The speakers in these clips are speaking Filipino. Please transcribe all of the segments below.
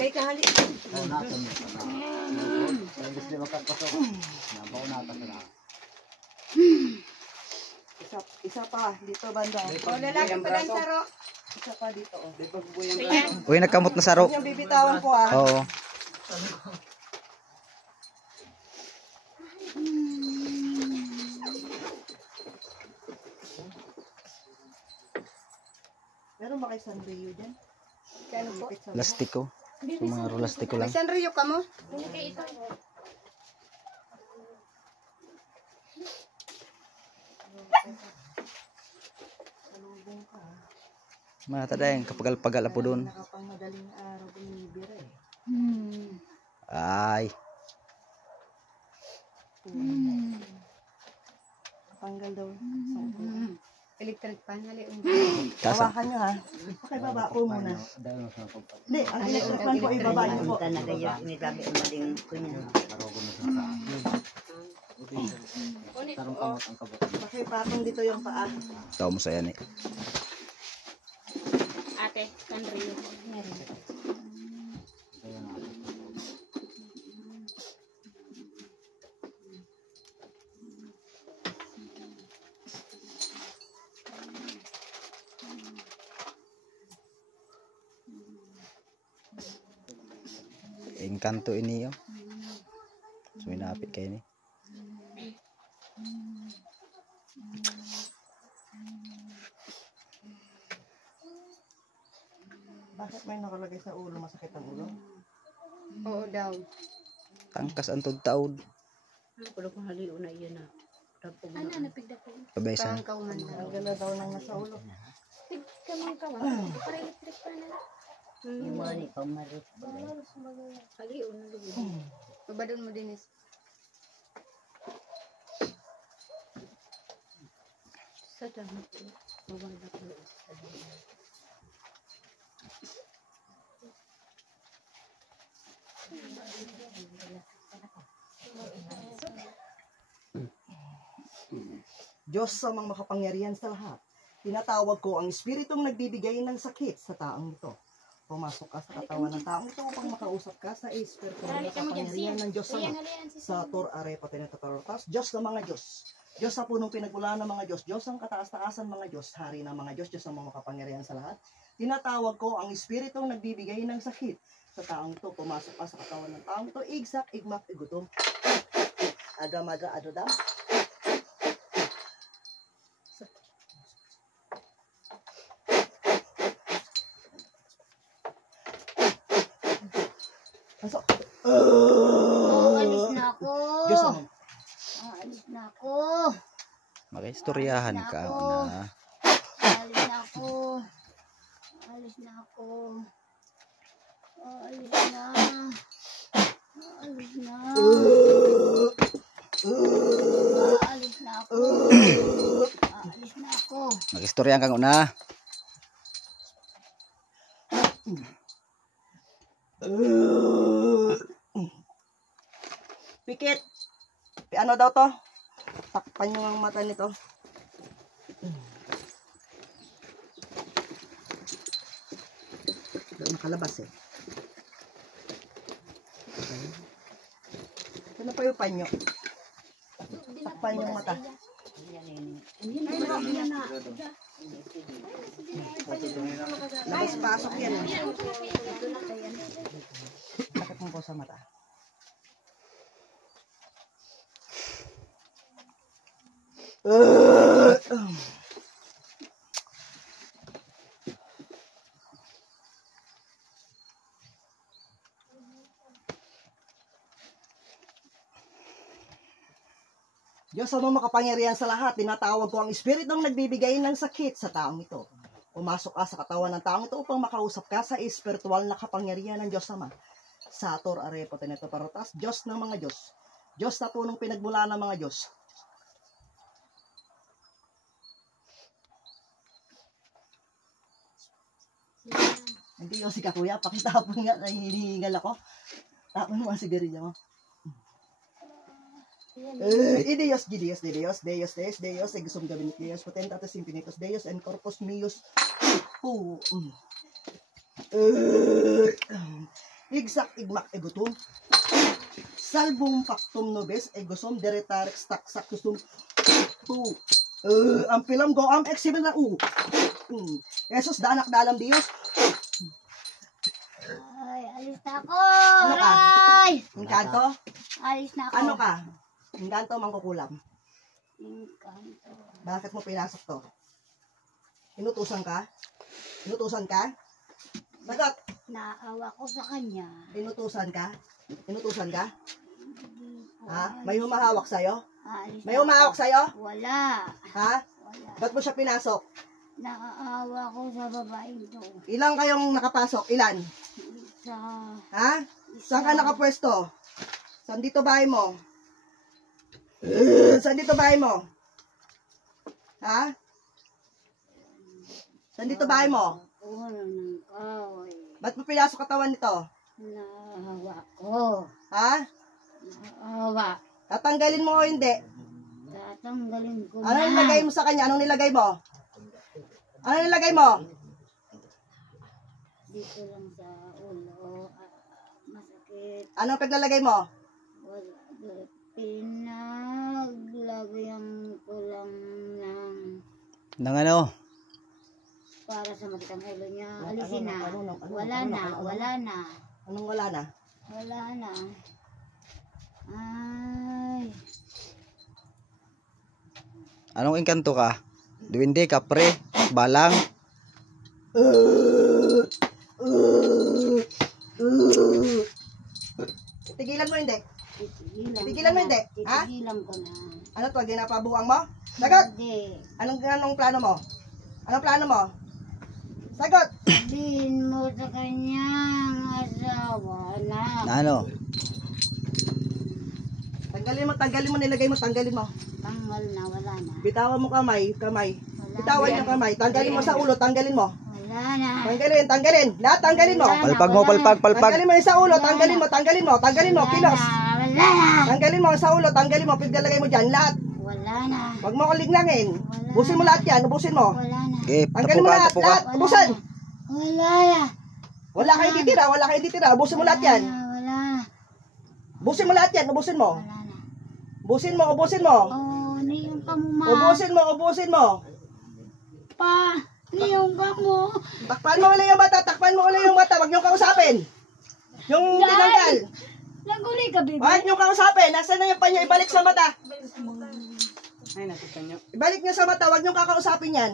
Lay ka hali. Oh, natin mo na. Imbis di magkakasok. Nabaw natin na. Isa pa, dito banda. O, lalaki pa lang saro. Isa pa dito. Uy, nagkamot na saro. Yung bibitawan ko ah. Oo. Meron ba kayo Sanrio dyan? Kano po? Plastiko. So, mga rolastiko lang. May Sanrio ka mo? Mata dahil kapagal-pagal po doon. Nakapang madaling araw bumibira eh. Ay. Tanggal daw. Electric pan, hali. Kasa. Hawakan nyo ha. Pakibaba po muna. Dahil sa pagpapalito. Hindi, ang electric fan po ibaba nyo po. Tarong kamot ang kabot. Pakipatong dito yung paa. Tao mo sa yan eh. Ate, Sanrio. Engkanto ini yo. Suminapit kayo ni. Bakit may nakalagay sa ulo? Masakit ang ulo? Oo daw. Tangkas ang taud. Kulo kong haliw na iyon na. Tapos na. Pabaysan. Parang kauman na. Ang gala daw nang nasa ulo. Kamang kawan. Para electric pan na. Iwani pa marit. Haliw na lugo. Babadon mo dinis. Sa dami ko. Babanda ko. Diyos sa mga makapangyarihan sa lahat, tinatawag ko ang espiritong nagbibigay ng sakit sa taong ito. Pumasok ka sa katawan ng taong ito upang makausap ka sa espiritual na kapangyarihan ng Diyos sama. Sa Tor Arepa Tinataparatas, Diyos ng mga Diyos. Diyos sa punong pinagmulan ng mga Diyos. Diyos ang kataas-taasan mga Diyos. Hari ng mga Diyos. Diyos ang mga makapangyarihan sa lahat. Tinatawag ko ang espiritong nagbibigay ng sakit sa taong ito. Pumasok ka sa katawan ng taong ito. Igsak, igmak, igutom. Agamadra, adoda. Pasok. Alis na ako. Diyos ang Alis na ako. Makaistoryahan ka na. Alis na ako. Alis na ako. Alis na. Alis na. Alis na ako. Alis na ako. Makaistoryahan ka na. Pikit. Ano daw to? Takpan nyo ang mata nito. Doon nakalabas eh. Ano pa yung panyo? Takpan yung mata. Labas-pasok yan eh. Takip mo po sa mata. Diyos sa mga makapangyarihan sa lahat, tinatawag ko ang espiritong nagbibigay ng sakit sa taong ito. Pumasok ka sa katawan ng taong ito upang makausap ka sa espiritual na kapangyarihan ng Diyos Ama. Sa Tor Arepa Tinataparatas, Diyos ng mga Diyos. Diyos na punong pinagmula ng mga Diyos. Hindi yung si Kakuya, pakitapon nga, hinihingal ako. Tapon mo ang sigarilya mo. Ideos, Gideos, Deus, Deus, Deus, Deus, Exum Gabinit Deus, Potentatus Infinitus Deus, and Corpus Meus. Igsak igmak egutum. Salbum pactum nobis egosom deretarex taksak kusum. Ang pilam go am exhibit na Jesus danak dalam Dios. Ay, alis na ako. Ano ka? Ay! Engkanto? Alis na ako. Ano ka? Engkanto mangkukulam. Engkanto. Bakit mo pinasok to? Inutusan ka? Inutusan ka? Sagot! Naawa ko sa kanya. Inutusan ka? Inutusan ka? Hindi po. Ha? May humahawak sa'yo? Alis May na humahawak ako. sa'yo? Wala. Ha? Wala. Ba't mo siya pinasok? Naaawa ko sa babaeng to. Ilang kayong nakapasok? Ilan? Isa. Ha? Saan ka nakapwesto? Saan dito bahay mo? Saan dito bahay mo? Ha? Saan dito bahay mo? Wala ng kaway. Ba't mo pinasok katawan nito? Naawa ko. Ha? Naawa. Tatanggalin mo o hindi? Tatanggalin ko Ano na. nilagay mo sa kanya? Anong nilagay mo? Ano nilagay mo? Dito lang sa ulo. Masakit. Anong paglalagay mo? Wala. Pinaglagyan ko lang ng Nang ano? para sa magtanghalo niya. Ano, Alisin na. ano, Wala ano, na. ano? Wala na. Anong wala na? Wala na. Ay. Anong engkanto ka? Duwende, kapre, balang. Tigilan mo hindi? Titigilan Tigilan mo hindi? Ha? Titigilan ko na. Ano to? Ginapabuang mo? Sagot! Hindi. Anong plano mo? Anong plano mo? Sagot! Sabihin mo sa kanyang asawa na. Na ano? Tanggalin mo, nilagay mo, tanggalin mo. Tanggal na. Wala na. Bitawan mo kamay. Wala Bitawan yung kamay. Tanggalin mo sa ulo, tanggalin mo. Wala na. Tanggalin. Lahat tanggalin mo. Palpag mo, palpag. Tanggalin mo yung sa ulo, tanggalin mo. Kilos. Wala na. Tanggalin mo sa ulo, tanggalin mo. Paglalagay mo dyan, lahat. Wala na. Huwag mo akong lignangin. Ubusin mo lahat yan, ubusin mo. Wala na. Okay, Tanggalin mo lahat, tapukan. ubusin. Wala na. Wala kayong ditira, ubusin mo lahat yan. Wala na. Ubusin mo lahat yan, ubusin mo. Wala na. Ubusin mo. Oh, niyong ka mo, ma. Ubusin mo. Pa, niyong ka mo. Takpan mo ulit yung mata, wag niyong kausapin. Yung tinanggal. Naguli ka, baby. Wag niyong kausapin, nasaan na yung panya, ibalik sa mata. Ay, nakita niyo. Ibalik niyo sa mata, wag niyong kakausapin yan.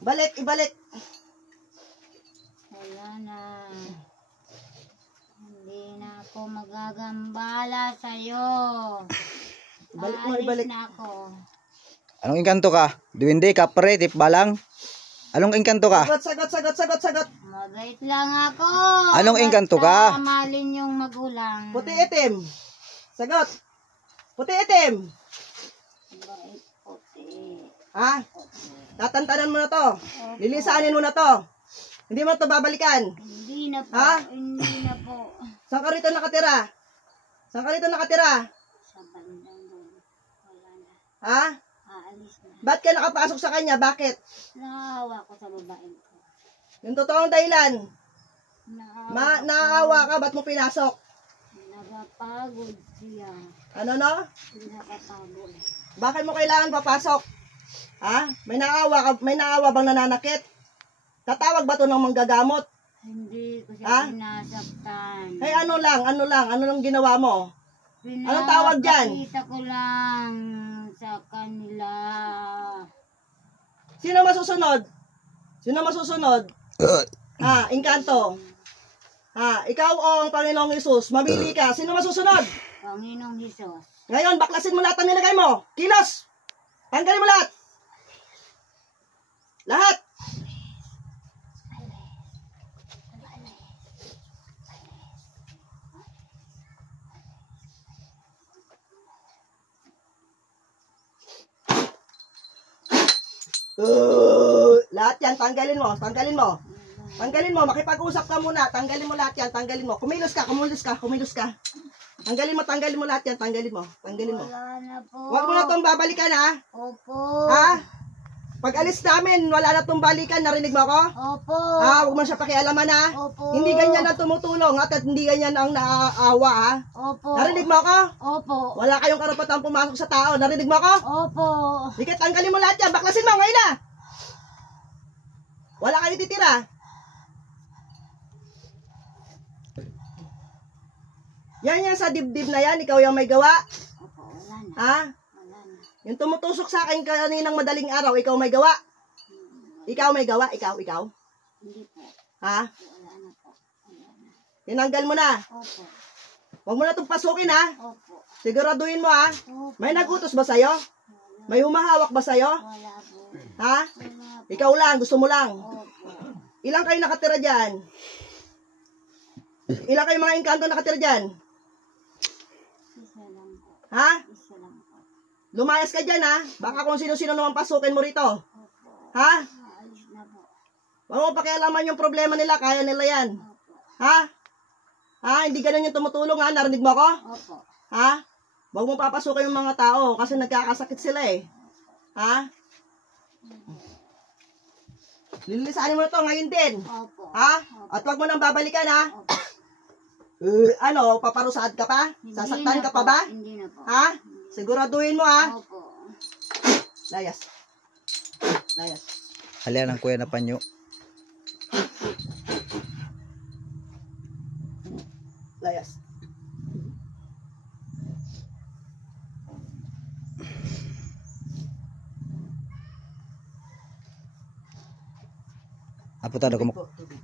Ibalik. Wala na. Hindi na ako magagambala sa'yo. Ibalik mo, Aalis ibalik. na ako. Anong engkanto ka? Duwende, kapre, tip, balang. Anong engkanto ka? Sagot. Mabait lang ako. Anong engkanto ka? Basta mahalin yung magulang. Puti itim. Sagot. Puti itim. Mabait puti. Ha? Tatantanan mo na to. Lilisanin mo na to. Hindi mo to babalikan. Hindi na po. Ha? Hindi na po. Saan ka rito nakatira? Sa bandang doon. Wala na. Ha? Aalis na. Ba't ka nakapasok sa kanya? Bakit? Naawa ko sa babaeng ko. Yung totoong dahilan. Naawa Naawa ka, ba't mo pinasok? Nakapagod siya. Ano no? Nakapagod. Bakit mo kailangan papasok? Ha? May naawa bang nananakit? Tatawag ba to ng manggagamot? Hindi ko Ha? siya sinasaktan. Hey, ano lang ginawa mo? Anong tawag dyan? Pinapakita ko lang sa kanila. Sino masusunod? Ha, Engkanto. Ha, ikaw o ang Panginoong Hesus, mamili ka. Sino masusunod? Panginoong Hesus. Ngayon, baklasin mo lahat ng nilagay mo. Kilos! Tanggalin mo lahat. Lahat. Lahat yan, tanggalin mo, makipag-usap ka muna, tanggalin mo lahat yan, kumilos ka. Tanggalin mo lahat yan, tanggalin mo. Wala na po. Huwag mo na itong babalikan, ha? Opo. Ha? Pag alis namin, wala na tong balikan. Narinig mo ako? Opo. Huwag mo siya pakialaman ha. Opo. Hindi ganyan ang tumutulong at hindi ganyan ang naaawa ha. Opo. Narinig mo ako? Opo. Wala kayong karapatang pumasok sa tao. Narinig mo ako? Opo. Sige, tanggalin mo lahat yan. Baklasin mo ngayon na. Wala kayo titira. Yan sa dibdib na yan. Ikaw yung may gawa. Opo, wala na. Ha? Wala na. Yung tumutusok sa akin kaninang madaling araw, ikaw may gawa. Ikaw may gawa. Ikaw. Hindi po. Ha? Wala na po. Wala na. Tinanggal mo na. Opo. Huwag mo na itong pasukin ha. Opo. Siguraduhin mo ha. Opo. May nagutos ba sa'yo? May humahawak ba sa'yo? Wala po. Ha? Wala po. Ikaw lang, gusto mo lang. Opo. Ilang kayo nakatira dyan? Ilang kayo mga engkanto nakatira dyan? Isa lang po. Ha? Isa lang po. Lumayas ka dyan ha. Baka kung sino-sino naman pasukin mo rito. Opo. Ha? Aalis na po. Huwag mo pakialaman yung problema nila. Kaya nila yan. Opo. Ha? Ha? Hindi ganun yung tumutulong ha. Narinig mo ako? Opo. Ha? Huwag mo papasukin yung mga tao kasi nagkakasakit sila eh. Ha? Lilisanin mo na to ngayon din. Opo. Ha? At huwag mo nang babalikan ha. Opo. Paparusaad ka pa? Hindi Sasaktan na ka pa po. ba? Hindi na po. Ha? Siguraduhin mo ha. Opo. Layas. Layas. Halian ang kuya na panyo. Layas. Apo tado ko Po, tubig.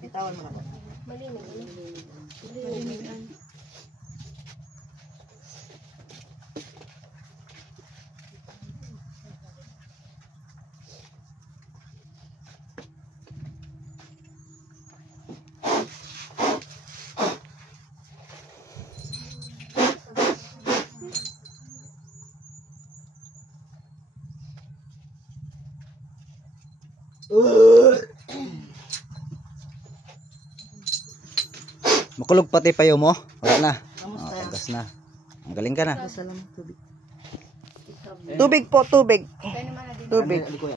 Bitawan mo na po. makulog pati payo mo. Wala na. Kamusta? Tagas na. Ang galing ka na. Salamat, tubig. Tubig po, tubig. Kaya naman na din. Tubig. Ano,